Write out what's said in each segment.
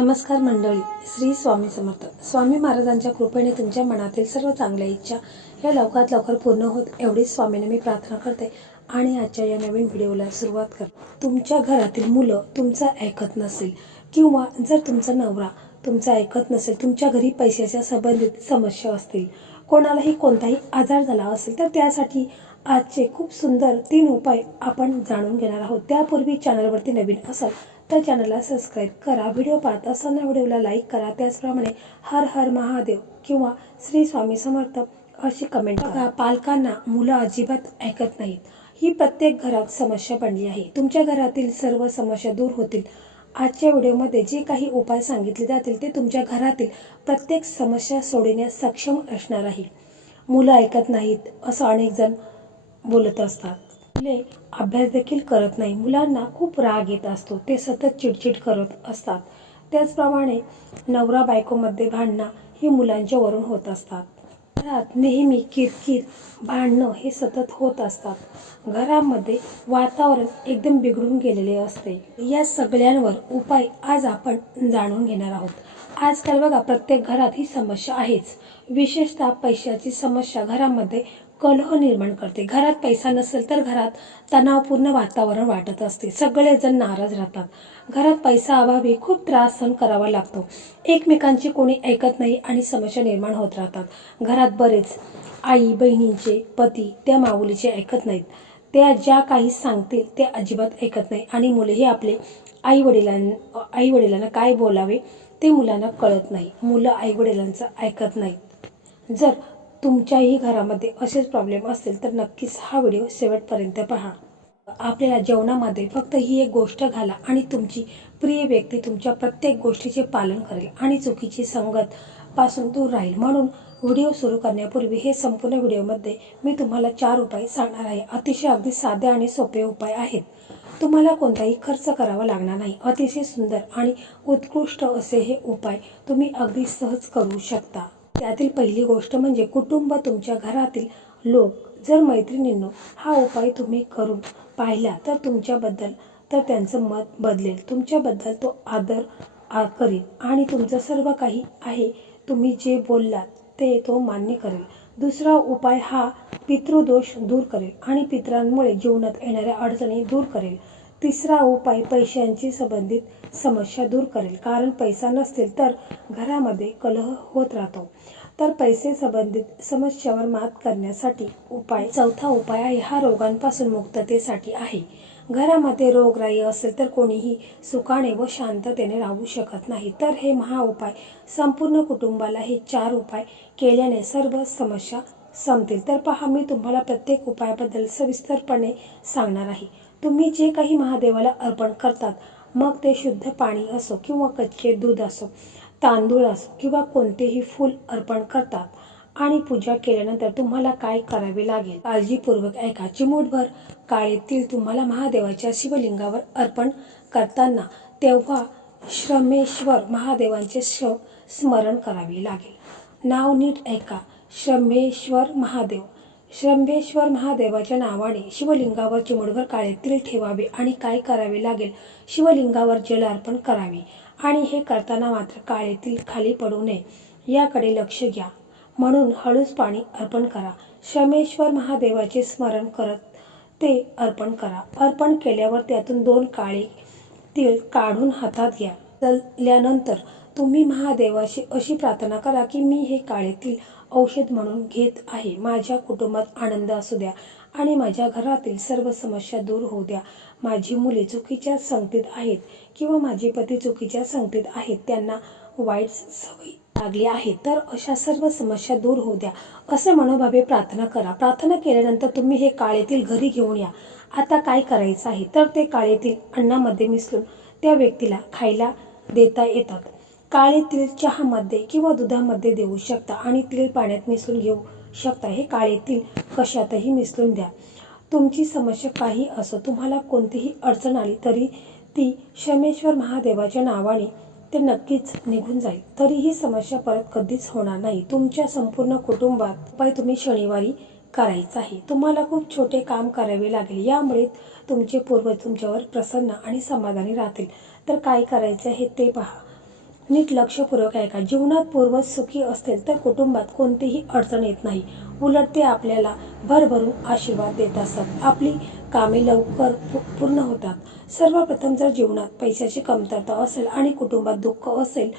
नमस्कार मंडळी श्री स्वामी समर्थ. स्वामी महाराजांच्या कृपेने तुमच्या मनातील सर्व चांगल्या इच्छा या लवकरात लवकर पूर्ण होत एवढीच स्वामीने मी प्रार्थना करते आणि आजच्या या नवीन व्हिडिओला सुरुवात कर तुमच्या घरातील मुलं तुमचं ऐकत नसेल किंवा जर तुमचा नवरा तुमचं ऐकत नसेल तुमच्या घरी पैशाच्या संबंधित समस्या असतील कोणालाही कोणताही आजार झाला असेल तर त्यासाठी आजचे खूप सुंदर तीन उपाय आपण जाणून घेणार आहोत. त्यापूर्वी चॅनलवरती नवीन असाल तर चॅनलला सबस्क्राईब करा. व्हिडिओ पाहत असताना व्हिडिओला लाईक करा. त्याचप्रमाणे हर हर महादेव किंवा श्री स्वामी समर्थ अशी कमेंट करा पालकांना मुलं अजिबात ऐकत नाहीत. ही प्रत्येक घरात समस्या बनली आहे. तुमच्या घरातील सर्व समस्या दूर होतील. आजच्या व्हिडिओमध्ये जे काही उपाय सांगितले जातील ते तुमच्या घरातील प्रत्येक समस्या सोडविण्यास सक्षम असणार आहे. मुलं ऐकत नाहीत असं अनेक जण बोलत असतात. मुले अभ्यास देखील करत नाही. मुलांना खूप राग येत असतो. ते सतत चिडचिड करत असतात. त्याचप्रमाणे नवरा बायकोमध्ये भांडणं ही मुलांच्या वरून होत असतात. घरात नेहमी किरकिर भांडणं हे सतत होत असतात. घरामध्ये वातावरण एकदम बिघडून गेलेले असते. या सगळ्यांवर उपाय आज आपण जाणून घेणार आहोत. आजकाल बघा प्रत्येक घरात ही समस्या आहेच. विशेषतः पैशाची समस्या घरामध्ये कलह निर्माण करते. घरात पैसा नसेल तर घरात तणावपूर्ण वातावरण वाटत असते. सगळेजण नाराज राहतात. घरात पैसा अभावी खूप त्रास सहन करावा लागतो. एकमेकांची कोणी ऐकत नाही आणि समस्या निर्माण होत राहतात. घरात बरेच आई बहिणींचे पती त्या माऊलीचे ऐकत नाहीत. त्या ज्या काही सांगतील ते अजिबात ऐकत नाही आणि मुलेही आपले आई वडिलां आई वडिलांना काय बोलावे ते मुलांना कळत नाही. मुलं आई वडिलांचं ऐकत नाहीत. जर तुमच्याही घरामध्ये असेच प्रॉब्लेम असतील तर नक्कीच हा व्हिडिओ शेवटपर्यंत पहा. आपल्याला जेवणामध्ये फक्त ही एक गोष्ट घाला आणि तुमची प्रिय व्यक्ती तुमच्या प्रत्येक गोष्टीचे पालन करेल आणि चुकीची संगत पासून दूर राहील. म्हणून व्हिडिओ सुरू करण्यापूर्वी हे संपूर्ण व्हिडिओमध्ये मी तुम्हाला चार उपाय सांगणार आहे. अतिशय अगदी साधे आणि सोपे उपाय आहेत. तुम्हाला कोणताही खर्च करावा लागणार नाही. अतिशय सुंदर आणि उत्कृष्ट असे हे उपाय तुम्ही अगदी सहज करू शकता. त्यातील पहिली गोष्ट म्हणजे कुटुंब तुमच्या घरातील लोक. जर मैत्रिणींनो हा उपाय तुम्ही करून पाहिला तर तुमच्याबद्दल तर त्यांचं मत बदलेल. तुमच्याबद्दल तो आदर आ- करेल आणि तुमचं सर्व काही आहे तुम्ही जे बोललात ते तो मान्य करेल. दुसरा उपाय हा पितृदोष दूर करेल आणि पितरांमुळे जीवनात येणाऱ्या अडचणी दूर करेल. तिसरा उपाय पैशांची संबंधित समस्या दूर करेल. कारण पैसा नसतील तर घरामध्ये कलह होत राहतो. तर पैसे संबंधित समस्यावर मात करण्यासाठी उपाय. चौथा उपाय आहे हा रोगांपासून मुक्ततेसाठी आहे. घरामध्ये रोगराई असेल तर कोणीही सुखाने व शांततेने राहू शकत नाही. तर हे महा उपाय. संपूर्ण कुटुंबाला हे चार उपाय केल्याने सर्व समस्या संपतील. तर पहा मी तुम्हाला प्रत्येक उपायाबद्दल सविस्तरपणे सांगणार आहे. तुम्ही जे काही महादेवाला अर्पण करतात मग ते शुद्ध पाणी असो किंवा कच्चे दूध असो तांदूळ असो किंवा कोणतेही फूल अर्पण करतात आणि पूजा केल्यानंतर तुम्हाला काय करावे लागेल? काळजीपूर्वक ऐका. चिमूटभर काळेतील तुम्हाला महादेवाच्या शिवलिंगावर अर्पण करताना तेव्हा श्रमेश्वर महादेवांचे श स्मरण करावे लागेल. नाव नीट ऐका. श्रमेश्वर महादेव. श्रंभेश्वर महादेवाच्या नावाने शिवलिंगावर चिमडभर काळे तिल ठेवावे आणि काय करावे लागेल? शिवलिंगावर जल अर्पण करावे. आणि हे करताना मात्र काळे तिल खाली पडू नये याकडे लक्ष घ्या. म्हणून हळूच पाणी अर्पण करा. श्रमेश्वर महादेवाचे स्मरण करत ते अर्पण करा. अर्पण केल्यावर त्यातून दोन काळे तिळ काढून हातात घ्या. चलल्यानंतर तुम्ही महादेवाशी अशी प्रार्थना करा की मी हे काळेतील औषध म्हणून घेत आहे. माझ्या कुटुंबात आनंद असू द्या आणि माझ्या घरातील सर्व समस्या दूर होऊ द्या. माझी मुले चुकीच्या संगतीत आहेत किंवा माझे पती चुकीच्या संगतीत आहेत त्यांना वाईट सवयी लागली आहे तर अशा सर्व समस्या दूर होऊ द्या. असे मनोभावे प्रार्थना करा. प्रार्थना केल्यानंतर तुम्ही हे काळेतील घरी घेऊन या. आता काय करायचं आहे? तर ते काळेतील अन्नामध्ये मिसळून त्या व्यक्तीला खायला देता येतात. काळे तिळ चहामध्ये किंवा दुधामध्ये देऊ शकता आणि तिळ पाण्यात मिसळून घेऊ शकता. हे काळे तिळ कशातही मिसळून द्या. तुमची समस्या काही असो तुम्हाला कोणतीही अडचण आली तरी ती शमेश्वर महादेवाच्या नावाने ते नक्कीच निघून जाईल. तरी ही समस्या परत कधीच होणार नाही. तुमच्या संपूर्ण कुटुंबात उपाय तुम्ही शनिवारी करायचा आहे. तुम्हाला खूप छोटे काम करावे लागेल. यामुळे तुमचे पूर्वज तुमच्यावर प्रसन्न आणि समाधानी राहतील. तर काय करायचं आहे ते पहा. नीट लक्षपूर्वक ऐका. जीवनात पूर्वज सुखी असतील तर कुटुंबात कोणतीही अडचण येत नाही. उलट ते आपल्याला भरभरून आशीर्वाद देत असतात. आपली कामे लवकर पूर्ण होतात. सर्वप्रथम जर जीवनात पैशाची कमतरता असेल आणि कुटुंबात दुःख असेल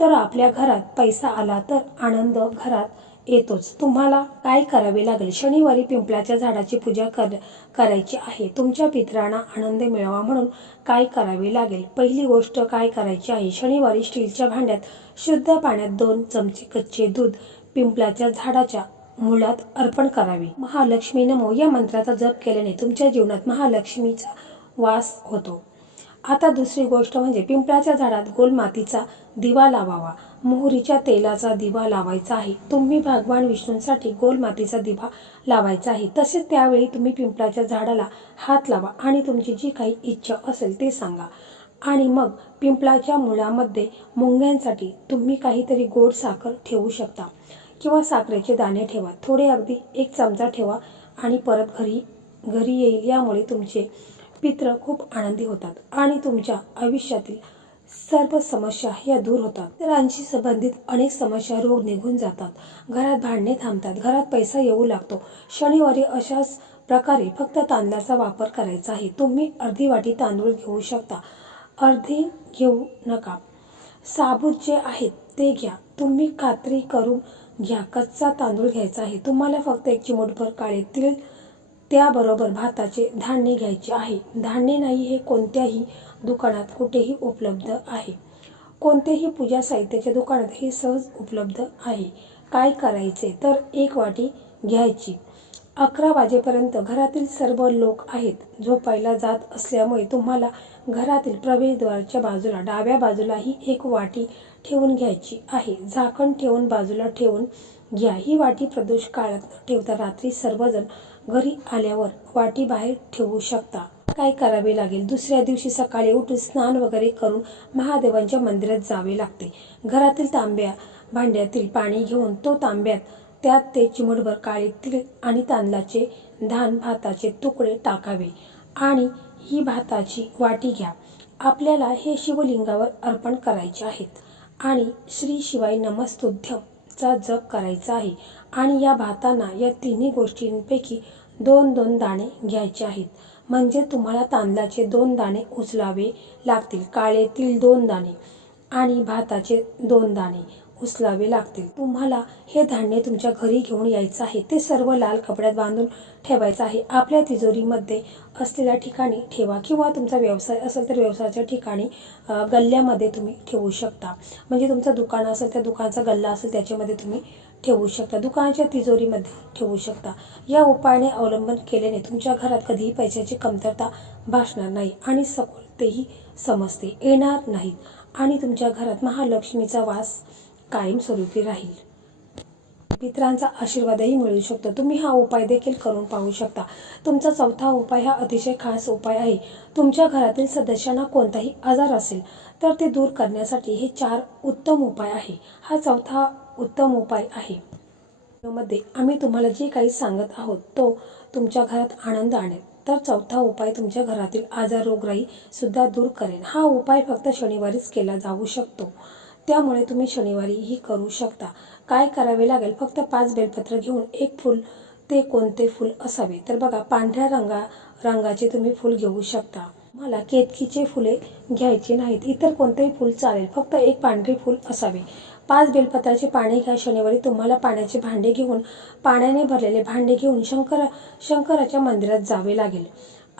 तर आपल्या घरात पैसा आला तर आनंद घरात येतोच. तुम्हाला काय करावे लागेल? शनिवारी पिंपळाच्या झाडाची पूजा कर करायची आहे. तुमच्या पित्रांना आनंद मिळावा म्हणून काय करावे लागेल? पहिली गोष्ट काय करायची आहे? शनिवारी स्टीलच्या भांड्यात शुद्ध पाण्यात दोन चमचे कच्चे दूध पिंपळाच्या झाडाच्या मुळात अर्पण करावे. महालक्ष्मी नमो. या मंत्राचा जप केल्याने तुमच्या जीवनात महालक्ष्मीचा वास होतो. आता दुसरी गोष्ट म्हणजे पिंपळाच्या झाडात गोल मातीचा दिवा लावावा. मोहरीच्या तेलाचा दिवा लावायचा आहे. तुम्ही भगवान विष्णूंसाठी गोल मातीचा दिवा लावायचा आहे. तसेच त्यावेळी तुम्ही पिंपळाच्या झाडाला हात लावा आणि तुमची जी काही इच्छा असेल ते सांगा. आणि मग पिंपळाच्या मुळामध्ये मुंग्यांसाठी तुम्ही काहीतरी गोड साखर ठेवू शकता. किंवा साखरेचे दाणे ठेवा. थोडे अगदी एक चमचा ठेवा आणि परत घरी घरी येईल यामुळे तुमचे पित्र खूप आनंदी होतात आणि तुमच्या आयुष्यातील सर्व समस्या या दूर होतात. इतरांशी संबंधित अनेक समस्या रोग निघून जातात. घरात भांडणे थांबतात. घरात पैसा येऊ लागतो. शनिवारी अशाच प्रकारे फक्त तांदळाचा वापर करायचा आहे. तुम्ही अर्धी वाटी तांदूळ घेऊ शकता. अर्धी घेऊ नका. साबूत जे आहेत ते घ्या. तुम्ही खात्री करून घ्या. कच्चा तांदूळ घ्यायचा आहे. तुम्हाला फक्त एक चिमूटभर काळे तीळ त्याबरोबर भाताचे धान्य घ्यायचे आहे. धान्य नाही हे कोणत्याही दुकानात कुठेही उपलब्ध आहे. कोणत्याही पूजा साहित्याच्या दुकानात हे सहज उपलब्ध आहे. काय करायचे? तर एक वाटी घ्यायची. अकरा वाजेपर्यंत घरातील सर्व लोक आहेत. झोपायला जात असल्यामुळे तुम्हाला घरातील प्रवेशद्वाराच्या बाजूला डाव्या बाजूलाही एक वाटी ठेवून घ्यायची आहे. झाकण ठेवून बाजूला ठेवून घ्या. ही वाटी प्रदोष काळात न ठेवता रात्री सर्वजण घरी आल्यावर वाटी बाहेर ठेवू शकता. काय करावे लागेल? दुसऱ्या दिवशी सकाळी उठून स्नान वगैरे करून महादेवांच्या मंदिरात जावे लागते. घरातील तांब्या भांड्यातील पाणी घेऊन तो तांब्यात त्यात ते चिमटभर काळे तीळ आणि तांदळाचे धान भाताचे तुकडे टाकावे आणि ही भाताची वाटी घ्या. आपल्याला हे शिवलिंगावर अर्पण करायचे आहेत आणि श्री शिवाय नमस्तुभ्यम. चा जप करायचा आहे. आणि या भातांना या तिन्ही गोष्टींपैकी दोन दोन दाणे घ्यायचे आहेत. म्हणजे तुम्हाला तांदळाचे दोन दाणे उचलावे लागतील. काळेतील दोन दाणे आणि भाताचे दोन दाणे. उचलावे लागतील. तुम्हाला हे धान्य तुमच्या घरी घेऊन यायचं आहे. ते सर्व लाल कपड्यात बांधून ठेवायचं आहे. आपल्या तिजोरीमध्ये असलेल्या ठिकाणी ठेवा किंवा तुमचा व्यवसाय असेल तर व्यवसायाच्या ठिकाणी गल्ल्यामध्ये तुम्ही ठेवू शकता. म्हणजे तुमचं दुकान असेल त्या दुकानाचा गल्ला असेल त्याच्यामध्ये तुम्ही ठेवू शकता. दुकानाच्या तिजोरीमध्ये ठेवू शकता. या उपायाने अवलंबन केल्याने तुमच्या घरात कधीही पैशाची कमतरता भासणार नाही आणि सखोलतेही समजते. येणार नाहीत आणि तुमच्या घरात महालक्ष्मीचा वास कायमस्वरूपी राहील. मित्रांचा आशीर्वादही मिळू शकतो. तुम्ही हा उपाय देखील करून पाहू शकता. तुमचा चौथा उपाय हा अतिशय खास उपाय आहे. तुमच्या घरातील सदस्यांना कोणताही आजार असेल तर ते दूर करण्यासाठी हे चार उत्तम उपाय आहे. हा चौथा उत्तम उपाय आहे. मध्ये आम्ही तुम्हाला जे काही सांगत आहोत तो तुमच्या घरात आनंद आणेल. तर चौथा उपाय तुमच्या घरातील आजार रोगराई सुद्धा दूर करेल. हा उपाय फक्त शनिवारीच केला जाऊ शकतो. त्यामुळे तुम्ही शनिवारी ही करू शकता. काय करावे लागेल? फक्त पाच बेलपत्र घेऊन एक फूल ते कोणते फूल असावे? तर बघा पांढऱ्या रंगा रंगाचे तुम्ही फूल घेऊ शकता. मला केतकीचे फुले घ्यायचे नाहीत. इतर कोणतेही फूल चालेल. फक्त एक पांढरे फूल असावे. पाच बेलपत्राचे पाणी घ्या. शनिवारी तुम्हाला पाण्याचे भांडे घेऊन पाण्याने भरलेले भांडे घेऊन शंकर शंकराच्या मंदिरात जावे लागेल.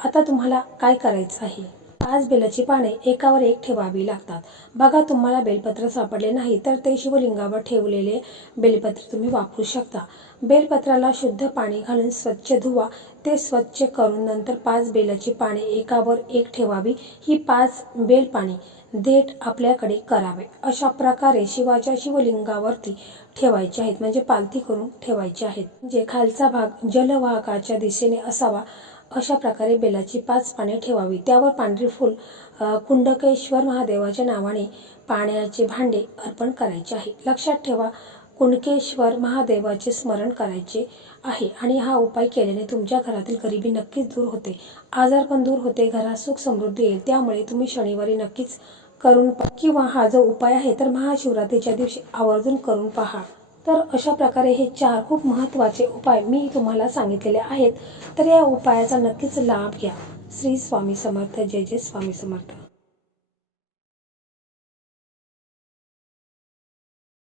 आता तुम्हाला काय करायचं आहे? पाच बेलाची पाने एकावर एक ठेवावी लागतात. बघा तुम्हाला बेलपत्र सापडले नाही तर ते शिवलिंगावर ठेवलेले बेलपत्र तुम्ही वापरू शकता. बेलपत्राला शुद्ध पाणी घालून स्वच्छ धुवा. ते स्वच्छ करून नंतर पाच बेलाची पाने एकावर एक ठेवावी. ही पाच बेल पाणी देठ आपल्याकडे करावे. अशा प्रकारे शिवाच्या शिवलिंगावरती ठेवायचे आहेत. म्हणजे पालथी करून ठेवायचे आहेत. म्हणजे खालचा भाग जलवाहकाच्या दिशेने असावा अशा प्रकारे बेलाची पाच पाने ठेवावी. त्यावर पांढरी फूल कुंडकेश्वर महादेवाच्या नावाने पाण्याचे भांडे अर्पण करायचे आहे. लक्षात ठेवा कुंडकेश्वर महादेवाचे स्मरण करायचे आहे आणि हा उपाय केल्याने तुमच्या घरातील गरिबी नक्कीच दूर होते. आजार पण दूर होते घरात सुख समृद्धी येईल. त्यामुळे तुम्ही शनिवारी नक्कीच करून किंवा हा जो उपाय आहे तर महाशिवरात्रीच्या दिवशी आवर्जून करून पहा. तर अशा प्रकारे हे चार खूप महत्त्वाचे उपाय मी तुम्हाला सांगितलेले आहेत. तर या उपायाचा नक्कीच लाभ घ्या. श्री स्वामी समर्थ. जय जय स्वामी समर्थ.